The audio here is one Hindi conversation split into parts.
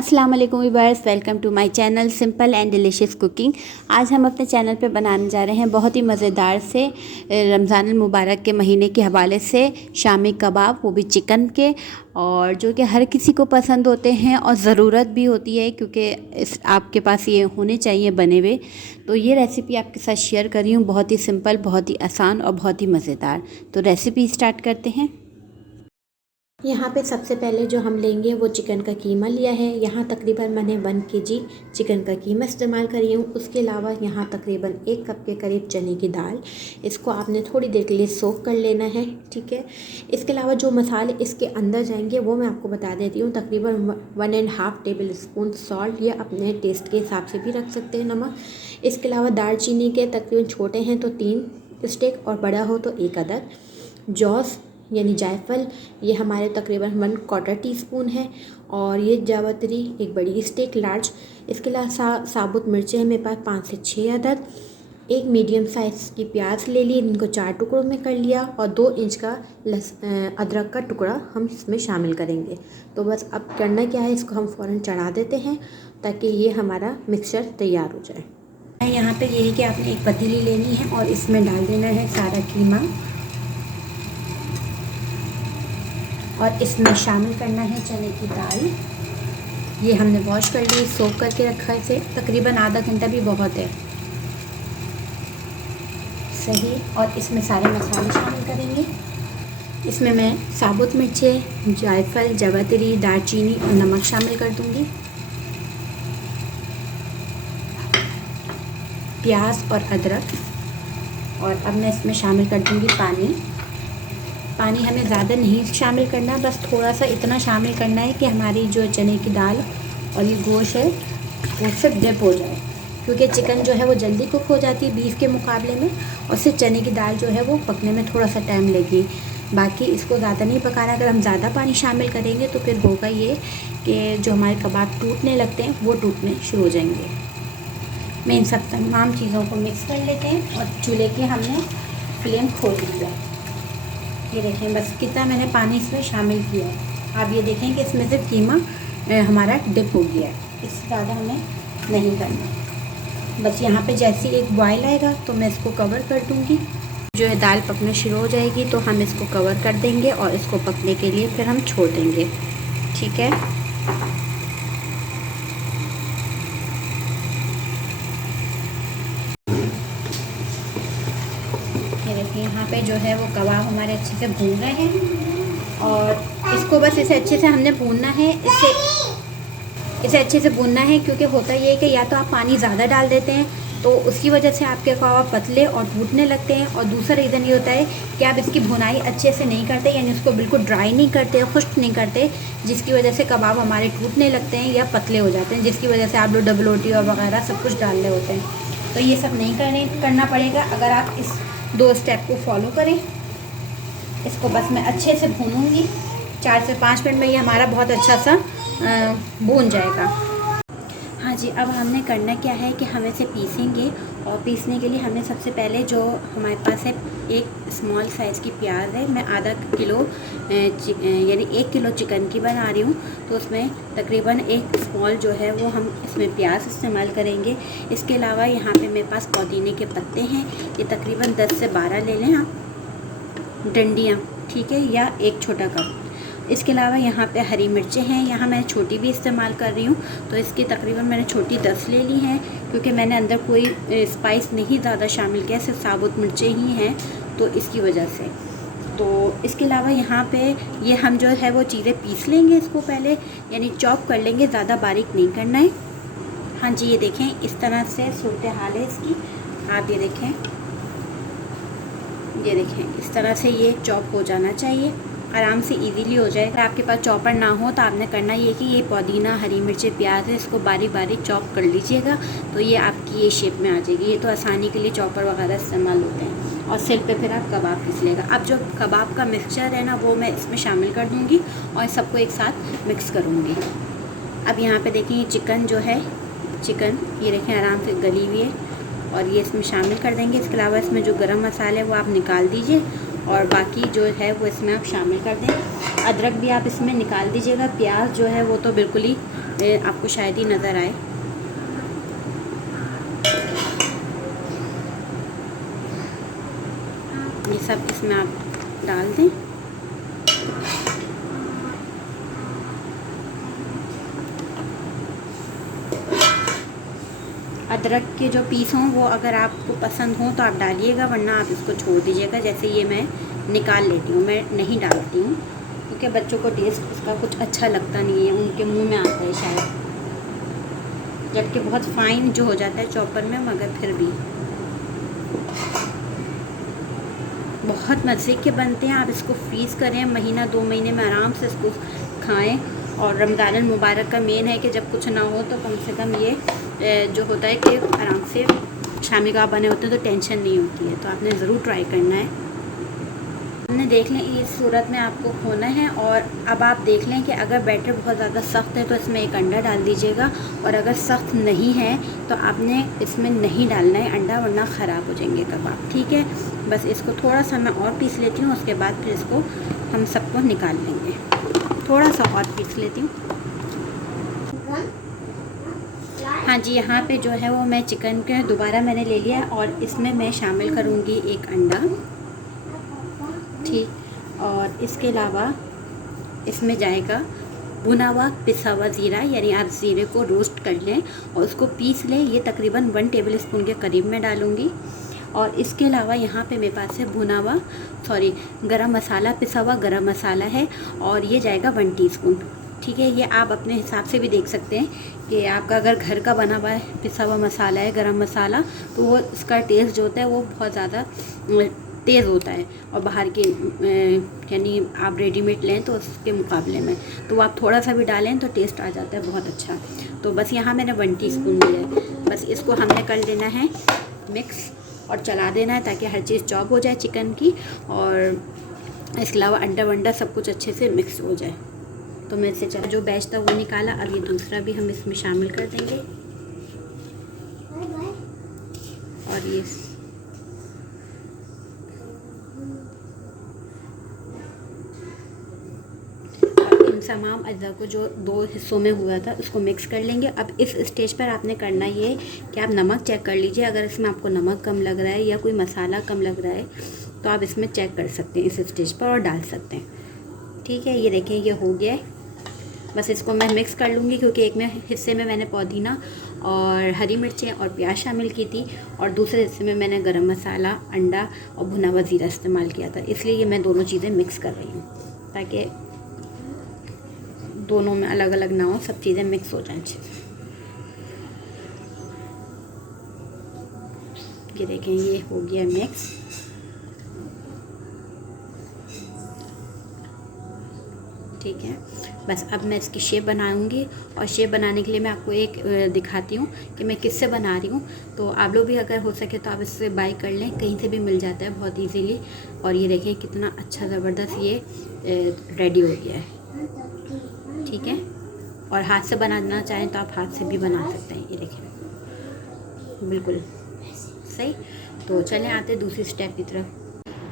अस्सलाम वालेकुम viewers, welcome to my channel simple and delicious cooking. आज हम अपने चैनल पे बनाने जा रहे हैं बहुत ही मज़ेदार से रमज़ान मुबारक के महीने के हवाले से शामी कबाब, वो भी चिकन के, और जो कि हर किसी को पसंद होते हैं और ज़रूरत भी होती है क्योंकि आपके पास ये होने चाहिए बने हुए। तो ये रेसिपी आपके साथ शेयर कर रही हूँ, बहुत ही सिंपल, बहुत ही आसान और बहुत ही मज़ेदार। तो रेसिपी स्टार्ट करते हैं। यहाँ पे सबसे पहले जो हम लेंगे वो चिकन का कीमा लिया है। यहाँ तकरीबन मैंने 1 kg चिकन का कीमा इस्तेमाल करी हूँ। उसके अलावा यहाँ तकरीबन 1 कप के करीब चने की दाल, इसको आपने थोड़ी देर के लिए सोक कर लेना है, ठीक है। इसके अलावा जो मसाले इसके अंदर जाएंगे वो मैं आपको बता देती हूँ। तकरीबन 1.5 टेबल स्पून सॉल्ट, या अपने टेस्ट के हिसाब से भी रख सकते हैं नमक। इसके अलावा दालचीनी के तकरीबन छोटे हैं तो 3 स्टिक और बड़ा हो तो 1 अदद। जौस यानी जायफल, ये हमारे तकरीबन 1/4 टीस्पून है। और ये जावित्री 1 बड़ी स्टिक लार्ज। इसके अलावा साबुत मिर्चें हैं मेरे पास 5 से 6 अदद। 1 मीडियम साइज़ की प्याज ले ली, इनको 4 टुकड़ों में कर लिया। और 2 इंच का अदरक का टुकड़ा हम इसमें शामिल करेंगे। तो बस अब करना क्या है, इसको हम फ़ौरन चढ़ा देते हैं ताकि ये हमारा मिक्सचर तैयार हो जाए। यहाँ पे ये है कि आपने एक पतीली लेनी है और इसमें डाल देना है सारा कीमा, और इसमें शामिल करना है चने की दाल। ये हमने वॉश कर ली, सोक करके रखा है इसे, तकरीबन आधा घंटा भी बहुत है, सही। और इसमें सारे मसाले शामिल करेंगे। इसमें मैं साबुत मिर्चें, जायफल, जावित्री, दालचीनी और नमक शामिल कर दूंगी। प्याज और अदरक, और अब मैं इसमें शामिल कर दूंगी पानी। पानी हमें ज़्यादा नहीं शामिल करना, बस थोड़ा सा इतना शामिल करना है कि हमारी जो चने की दाल और ये गोश्त है वो सिर्फ डिप हो जाए, क्योंकि चिकन जो है वो जल्दी कुक हो जाती है बीफ के मुकाबले में, और सिर्फ चने की दाल जो है वो पकने में थोड़ा सा टाइम लेगी। बाकी इसको ज़्यादा नहीं पकाना। अगर हम ज़्यादा पानी शामिल करेंगे तो फिर होगा ये कि जो हमारे कबाब टूटने लगते हैं वो टूटने शुरू हो जाएंगे। मैं इन सब तमाम चीज़ों को मिक्स कर लेते हैं और चूल्हे की हमने फ्लेम खोल दिया। ये देखें बस कितना मैंने पानी इसमें शामिल किया है। आप ये देखें कि इसमें से कीमा हमारा डिप हो गया है, इससे ज़्यादा हमें नहीं करना। बस यहाँ पे जैसे एक बॉयल आएगा तो मैं इसको कवर कर दूँगी। जो है दाल पकना शुरू हो जाएगी तो हम इसको कवर कर देंगे और इसको पकने के लिए फिर हम छोड़ देंगे, ठीक है। यहाँ पे जो है वो कबाब हमारे अच्छे से भून रहे हैं, और इसको बस इसे अच्छे से हमने भूनना है। इसे अच्छे से भूनना है, क्योंकि होता ये है कि या तो आप पानी ज़्यादा डाल देते हैं तो उसकी वजह से आपके कबाब पतले और टूटने लगते हैं, और दूसरा रीज़न ये होता है कि आप इसकी भुनाई अच्छे से नहीं करते, यानी उसको बिल्कुल ड्राई नहीं करते, खुश्क नहीं करते, जिसकी वजह से कबाब हमारे टूटने लगते हैं या पतले हो जाते हैं, जिसकी वजह से आप लोग डबल रोटी और वगैरह सब कुछ डाल रहे होते हैं। तो ये सब नहीं करना पड़ेगा अगर आप इस 2 स्टेप को फॉलो करें। इसको बस मैं अच्छे से भूनूंगी, 4 से 5 मिनट में ये हमारा बहुत अच्छा सा भून जाएगा। हाँ जी, अब हमने करना क्या है कि हम इसे पीसेंगे, और पीसने के लिए हमें सबसे पहले जो हमारे पास है एक स्मॉल साइज़ की प्याज है। मैं आधा किलो यानी 1 किलो चिकन की बना रही हूँ, तो उसमें तकरीबन 1 स्मॉल जो है वो हम इसमें प्याज इस्तेमाल करेंगे। इसके अलावा यहाँ पे मेरे पास पुदीने के पत्ते हैं, ये तकरीबन 10 से 12 ले लें आप, डंडियाँ, ठीक है, या 1 छोटा कप। इसके अलावा यहाँ पे हरी मिर्चें हैं, यहाँ मैं छोटी भी इस्तेमाल कर रही हूँ, तो इसकी तकरीबन मैंने छोटी 10 ले ली हैं, क्योंकि मैंने अंदर कोई स्पाइस नहीं ज़्यादा शामिल किया, सिर्फ साबुत मिर्चें ही हैं, तो इसकी वजह से। तो इसके अलावा यहाँ पे ये हम जो है वो चीज़ें पीस लेंगे इसको पहले, यानी चॉप कर लेंगे, ज़्यादा बारीक नहीं करना है। हाँ जी, ये देखें इस तरह से सूरत हाल है इसकी। आप ये देखें इस तरह से ये चॉप हो जाना चाहिए, आराम से इजीली हो जाए। अगर आपके पास चॉपर ना हो तो आपने करना ये कि ये पुदीना, हरी मिर्चें, प्याज है, इसको बारीक बारीक चॉप कर लीजिएगा, तो ये आपकी ये शेप में आ जाएगी। ये तो आसानी के लिए चॉपर वगैरह इस्तेमाल होते हैं, और सिल पे फिर आप कबाब पीस लेगा। अब जो कबाब का मिक्सचर है ना वो मैं इसमें शामिल कर दूँगी और सबको एक साथ मिक्स करूँगी। अब यहाँ पर देखिए चिकन जो है, चिकन ये देखें आराम से गली हुई है, और ये इसमें शामिल कर देंगे। इसके अलावा इसमें जो गरम मसाले वो आप निकाल दीजिए, और बाकी जो है वो इसमें आप शामिल कर दें। अदरक भी आप इसमें निकाल दीजिएगा। प्याज जो है वो तो बिल्कुल ही आपको शायद ही नज़र आए। ये सब इसमें आप डाल दें। अदरक के जो पीस हों वो अगर आपको पसंद हो तो आप डालिएगा, वरना आप इसको छोड़ दीजिएगा। जैसे ये मैं निकाल लेती हूँ, मैं नहीं डालती हूँ क्योंकि बच्चों को टेस्ट उसका कुछ अच्छा लगता नहीं है, उनके मुंह में आता है शायद, जबकि बहुत फाइन जो हो जाता है चॉपर में, मगर फिर भी बहुत मज़े के बनते हैं। आप इसको फ्रीज़ करें, महीना 2 महीने में आराम से इसको खाएं। और रमज़ान मुबारक का मेन है कि जब कुछ ना हो तो कम से कम ये जो होता है कि आराम से शामी कबाब बने होते हैं तो टेंशन नहीं होती है। तो आपने ज़रूर ट्राई करना है। हमने देख लें इस सूरत में आपको खोना है। और अब आप देख लें कि अगर बैटर बहुत ज़्यादा सख्त है तो इसमें एक अंडा डाल दीजिएगा, और अगर सख्त नहीं है तो आपने इसमें नहीं डालना है अंडा, वरना ख़राब हो जाएंगे कबाब। ठीक है, बस इसको थोड़ा सा मैं और पीस लेती हूँ, उसके बाद फिर इसको हम सबको निकाल लेंगे। थोड़ा सा और पीस लेती हूँ। हाँ जी, यहाँ पे जो है वो मैं चिकन के दोबारा मैंने ले लिया और इसमें मैं शामिल करूँगी एक अंडा। ठीक, और इसके अलावा इसमें जाएगा भुना हुआ पिसा हुआ ज़ीरा, यानी आप ज़ीरे को रोस्ट कर लें और उसको पीस लें। ये तकरीबन 1 टेबल स्पून के करीब मैं डालूँगी। और इसके अलावा यहाँ पे मेरे पास है भुना हुआ गरम मसाला, पिसा हुआ गरम मसाला है, और ये जाएगा 1 टीस्पून। ठीक है, ये आप अपने हिसाब से भी देख सकते हैं कि आपका अगर घर का बना हुआ है पिसा हुआ मसाला है, गरम मसाला, तो वो इसका टेस्ट जो होता है वो बहुत ज़्यादा तेज़ होता है, और बाहर के यानी आप रेडीमेड लें तो उसके मुकाबले में तो आप थोड़ा सा भी डालें तो टेस्ट आ जाता है बहुत अच्छा। तो बस यहाँ मैंने 1 टीस्पून लिया है। बस इसको हमने कर लेना है मिक्स और चला देना है ताकि हर चीज़ चॉप हो जाए चिकन की, और इसके अलावा अंडा वंडा सब कुछ अच्छे से मिक्स हो जाए। तो मैं इसे जो बैच था वो निकाला, अब ये दूसरा भी हम इसमें शामिल कर देंगे। और ये तमाम अज्जा को जो 2 हिस्सों में हुआ था उसको मिक्स कर लेंगे। अब इस स्टेज पर आपने करना ये है कि आप नमक चेक कर लीजिए। अगर इसमें आपको नमक कम लग रहा है या कोई मसाला कम लग रहा है तो आप इसमें चेक कर सकते हैं इस स्टेज पर और डाल सकते हैं। ठीक है, ये देखें ये हो गया है। बस इसको मैं मिक्स कर लूँगी क्योंकि एक में हिस्से में मैंने पुदीना और हरी मिर्चें और प्याज शामिल की थी, और दूसरे हिस्से में मैंने गरम मसाला, अंडा और भुना हुआ ज़ीरा इस्तेमाल किया था। इसलिए ये मैं दोनों चीज़ें मिक्स कर रही हूँ ताकि दोनों में अलग अलग ना हो, सब चीज़ें मिक्स हो जाएं अच्छे से। ये देखें ये हो गया मिक्स। ठीक है, बस अब मैं इसकी शेप बनाऊंगी, और शेप बनाने के लिए मैं आपको एक दिखाती हूँ कि मैं किससे बना रही हूँ। तो आप लोग भी अगर हो सके तो आप इससे बाय कर लें, कहीं से भी मिल जाता है बहुत इजीली। और ये देखें कितना अच्छा ज़बरदस्त ये रेडी हो गया है। ठीक है, और हाथ से बनाना चाहें तो आप हाथ से भी बना सकते हैं। ये देखें बिल्कुल सही। तो चलें आते दूसरी स्टेप की तरफ।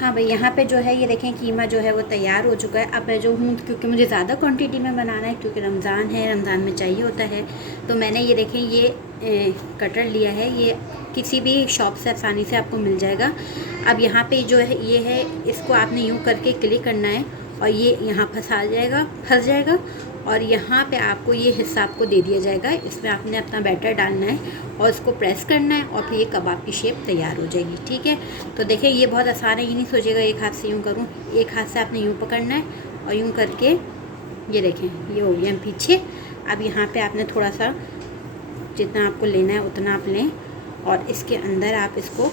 हाँ भाई, यहाँ पे जो है ये देखें कीमा जो है वो तैयार हो चुका है। अब मैं जो हूँ, क्योंकि मुझे ज़्यादा क्वांटिटी में बनाना है क्योंकि रमज़ान है, रमज़ान में चाहिए होता है, तो मैंने ये देखें ये कटर लिया है। ये किसी भी शॉप से आसानी से आपको मिल जाएगा। अब यहाँ पे जो है ये है, इसको आपने यूँ करके क्लिक करना है और ये यहाँ फंस जाएगा, और यहाँ पे आपको ये हिस्सा आपको दे दिया जाएगा। इसमें आपने अपना बैटर डालना है और इसको प्रेस करना है, और फिर ये कबाब की शेप तैयार हो जाएगी। ठीक है, तो देखिए ये बहुत आसान है। ये नहीं सोचिएगा एक हाथ से यूँ करूँ, एक हाथ से आपने यूँ पकड़ना है और यूँ करके ये देखें ये हो गया पीछे। अब यहाँ पे आपने थोड़ा सा जितना आपको लेना है उतना आप लें, और इसके अंदर आप इसको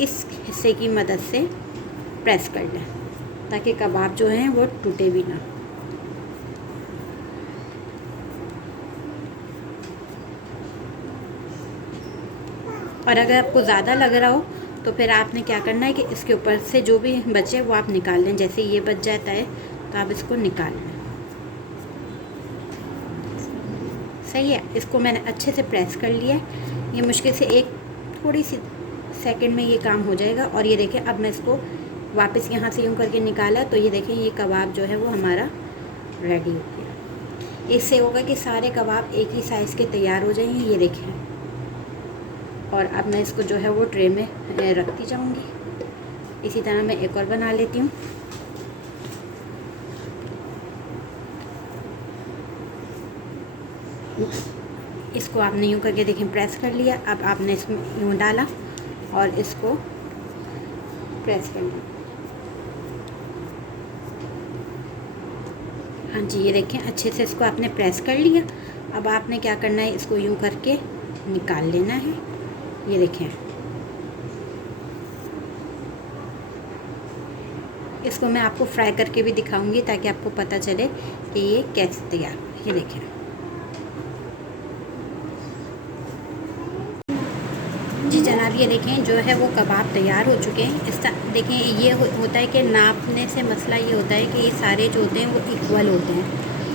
इस हिस्से की मदद से प्रेस कर लें ताकि कबाब जो हैं वो टूटे भी ना। और अगर आपको ज़्यादा लग रहा हो तो फिर आपने क्या करना है कि इसके ऊपर से जो भी बचे वो आप निकाल लें। जैसे ये बच जाता है तो आप इसको निकाल लें। सही है, इसको मैंने अच्छे से प्रेस कर लिया। ये मुश्किल से एक थोड़ी सी सेकंड में ये काम हो जाएगा। और ये देखें अब मैं इसको वापस यहाँ से यूँ करके निकाला तो ये देखें ये कबाब जो है वो हमारा रेडी हो गया। इससे होगा कि सारे कबाब एक ही साइज़ के तैयार हो जाएंगे। ये देखें। और अब मैं इसको जो है वो ट्रे में रखती जाऊंगी। इसी तरह मैं एक और बना लेती हूँ। इसको आपने यूँ करके देखें प्रेस कर लिया। अब आपने इसमें यूँ डाला और इसको प्रेस कर लिया। हाँ जी, ये देखें अच्छे से इसको आपने प्रेस कर लिया। अब आपने क्या करना है, इसको यूँ करके निकाल लेना है। ये देखें, इसको मैं आपको फ्राई करके भी दिखाऊंगी ताकि आपको पता चले कि ये कैसे तैयार। ये देखें, जी जनाब, ये देखें जो है वो कबाब तैयार हो चुके हैं। इस देखें ये होता है कि नापने से मसला ये होता है कि ये सारे जो होते हैं वो इक्वल होते हैं,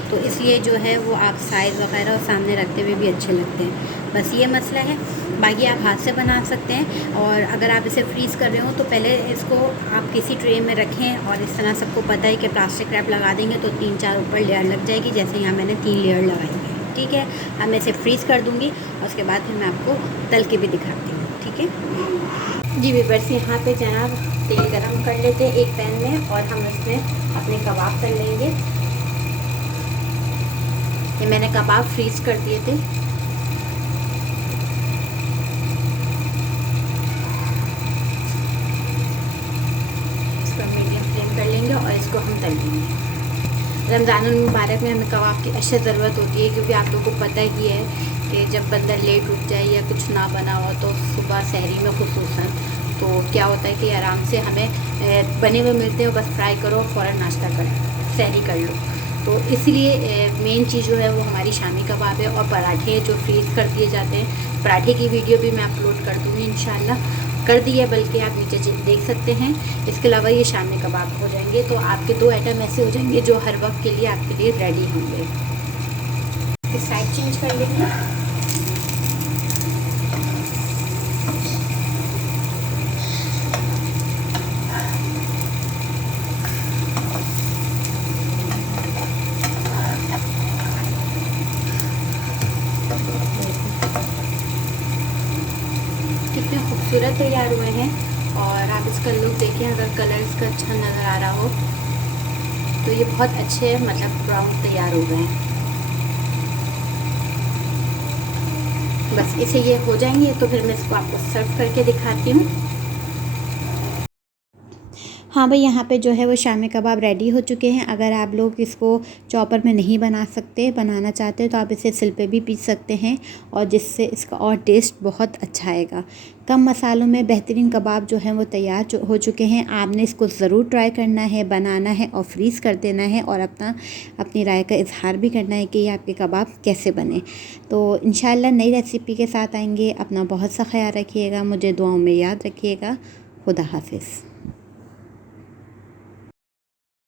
तो इसलिए जो है वो आप साइज़ वगैरह और सामने रखते हुए भी अच्छे लगते हैं। बस ये मसला है। बाकी आप हाथ से बना सकते हैं। और अगर आप इसे फ्रीज़ कर रहे हो तो पहले इसको आप किसी ट्रे में रखें। और इस तरह सबको पता है कि प्लास्टिक रैप लगा देंगे तो 3-4 ऊपर लेयर लग जाएगी। जैसे यहाँ मैंने 3 लेयर लगाई है। ठीक है, अब मैं इसे फ्रीज़ कर दूँगी और उसके बाद फिर मैं आपको तल के भी दिखाती हूँ। ठीक है जी व्यूअर्स, यहाँ पे जनाब तेल गरम कर लेते हैं एक पैन में और हम इसमें अपने कबाब तल लेंगे। ये मैंने कबाब फ्रीज़ कर दिए थे। इसको हम मीडियम फ्लेम कर लेंगे और इसको हम तल लेंगे। रमज़ान मुबारक में हमें कबाब की अशद ज़रूरत होती है, क्योंकि आप लोगों को पता ही है कि जब बंदा लेट उठ जाए या कुछ ना बना हो तो सुबह सहरी में खुसूसन तो क्या होता है कि आराम से हमें बने हुए मिलते हैं, बस फ्राई करो फ़ौरन नाश्ता करो, सहरी कर लो। तो इसलिए मेन चीज़ जो है वो हमारी शामी कबाब है। और पराठे जो फ्रीज़ कर दिए जाते हैं, पराठे की वीडियो भी मैं अपलोड कर दूँगी इंशाल्लाह। कर दी है, बल्कि आप नीचे देख सकते हैं। इसके अलावा ये शामी कबाब हो जाएंगे। तो आपके 2 आइटम ऐसे हो जाएंगे जो हर वक्त के लिए आपके लिए रेडी होंगे। इस साइड चेंज कर लेंगे। कितने खूबसूरत तैयार हुए हैं। और आप इसका लुक देखिए, अगर कलर इसका अच्छा नज़र आ रहा हो तो ये बहुत अच्छे मतलब ब्राउन तैयार हो गए हैं। बस इसे ये हो जाएंगे तो फिर मैं इसको आपको सर्व करके दिखाती हूँ। हाँ भाई, यहाँ पे जो है वो शामी कबाब रेडी हो चुके हैं। अगर आप लोग इसको चॉपर में नहीं बना सकते, बनाना चाहते हो तो आप इसे सिल पे भी पीस सकते हैं, और जिससे इसका और टेस्ट बहुत अच्छा आएगा। कम मसालों में बेहतरीन कबाब जो है वो तैयार हो चुके हैं। आपने इसको ज़रूर ट्राई करना है, बनाना है और फ्रीज़ कर देना है, और अपनी राय का इजहार भी करना है कि ये आपके कबाब कैसे बने। तो इंशाल्लाह नई रेसिपी के साथ आएंगे। अपना बहुत सा ख्याल रखिएगा, मुझे दुआओं में याद रखिएगा। खुदा हाफिज़।